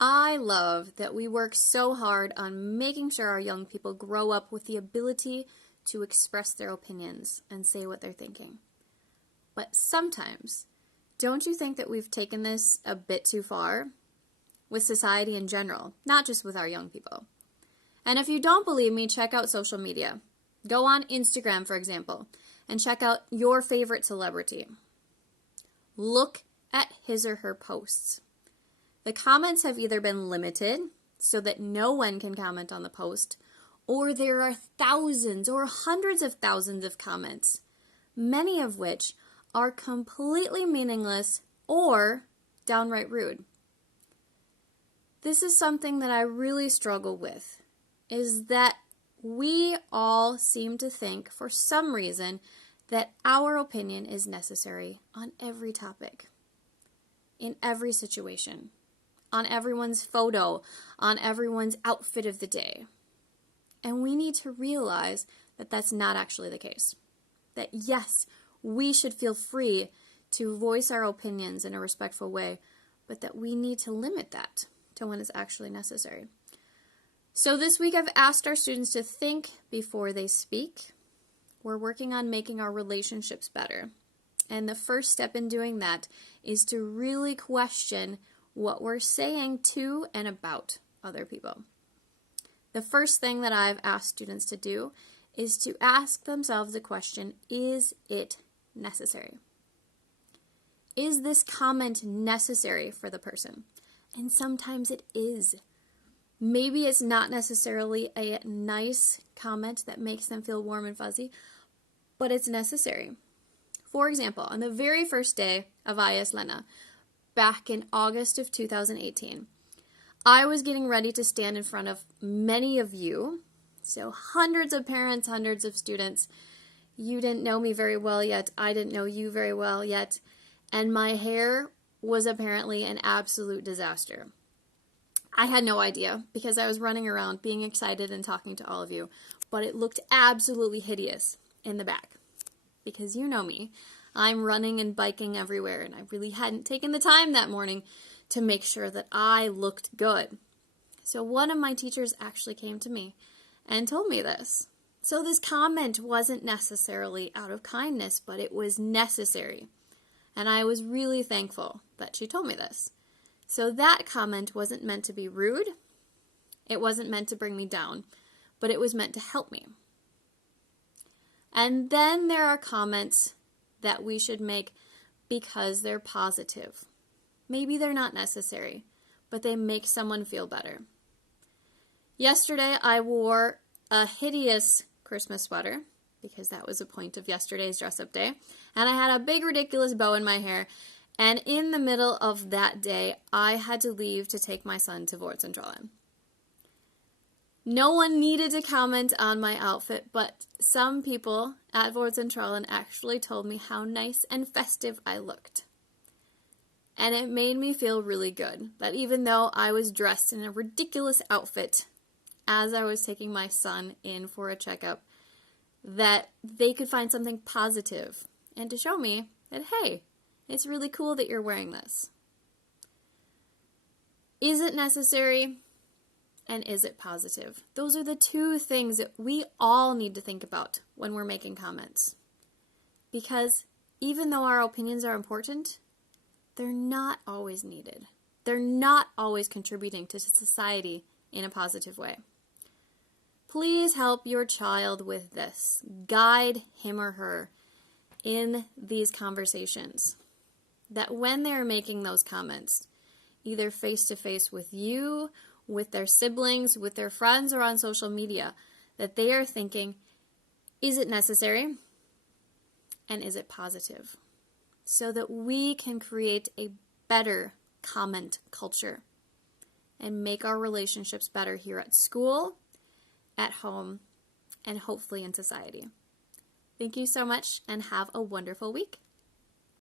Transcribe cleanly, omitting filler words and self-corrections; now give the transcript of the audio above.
I love that we work so hard on making sure our young people grow up with the ability to express their opinions and say what they're thinking. But sometimes, don't you think that we've taken this a bit too far with society in general, not just with our young people? And if you don't believe me, check out social media. Go on Instagram, for example, and check out your favorite celebrity. Look at his or her posts. The comments have either been limited so that no one can comment on the post, or there are thousands or hundreds of thousands of comments, many of which are completely meaningless or downright rude. This is something that I really struggle with, is that we all seem to think, for some reason, that our opinion is necessary on every topic, in every situation, on everyone's photo, on everyone's outfit of the day. And we need to realize that that's not actually the case. That yes, we should feel free to voice our opinions in a respectful way, but that we need to limit that to when it's actually necessary. So this week I've asked our students to think before they speak. We're working on making our relationships better. And the first step in doing that is to really question what we're saying to and about other people. The first thing that I've asked students to do is to ask themselves the question, is it necessary? Is this comment necessary for the person? And sometimes it is. Maybe it's not necessarily a nice comment that makes them feel warm and fuzzy, but it's necessary. For example, on the very first day of IES Länna, back in August of 2018, I was getting ready to stand in front of many of you, so hundreds of parents, hundreds of students. You didn't know me very well yet, I didn't know you very well yet, and my hair was apparently an absolute disaster. I had no idea because I was running around being excited and talking to all of you, but it looked absolutely hideous in the back because you know me. I'm running and biking everywhere, and I really hadn't taken the time that morning to make sure that I looked good. So one of my teachers actually came to me and told me this. So this comment wasn't necessarily out of kindness, but it was necessary. And I was really thankful that she told me this. So that comment wasn't meant to be rude. It wasn't meant to bring me down, but it was meant to help me. And then there are comments that we should make because they're positive. Maybe they're not necessary, but they make someone feel better. Yesterday, I wore a hideous Christmas sweater because that was the point of yesterday's dress-up day, and I had a big ridiculous bow in my hair, and in the middle of that day, I had to leave to take my son to Vårcentralen. No one needed to comment on my outfit, but some people at Vårcentralen actually told me how nice and festive I looked. And it made me feel really good that even though I was dressed in a ridiculous outfit as I was taking my son in for a checkup, that they could find something positive and to show me that, hey, it's really cool that you're wearing this. Is it necessary? And is it positive? Those are the two things that we all need to think about when we're making comments. Because even though our opinions are important, they're not always needed. They're not always contributing to society in a positive way. Please help your child with this. Guide him or her in these conversations. That when they're making those comments, either face-to-face with you, with their siblings, with their friends, or on social media, that they are thinking, is it necessary? And is it positive? So that we can create a better comment culture and make our relationships better here at school, at home, and hopefully in society. Thank you so much and have a wonderful week.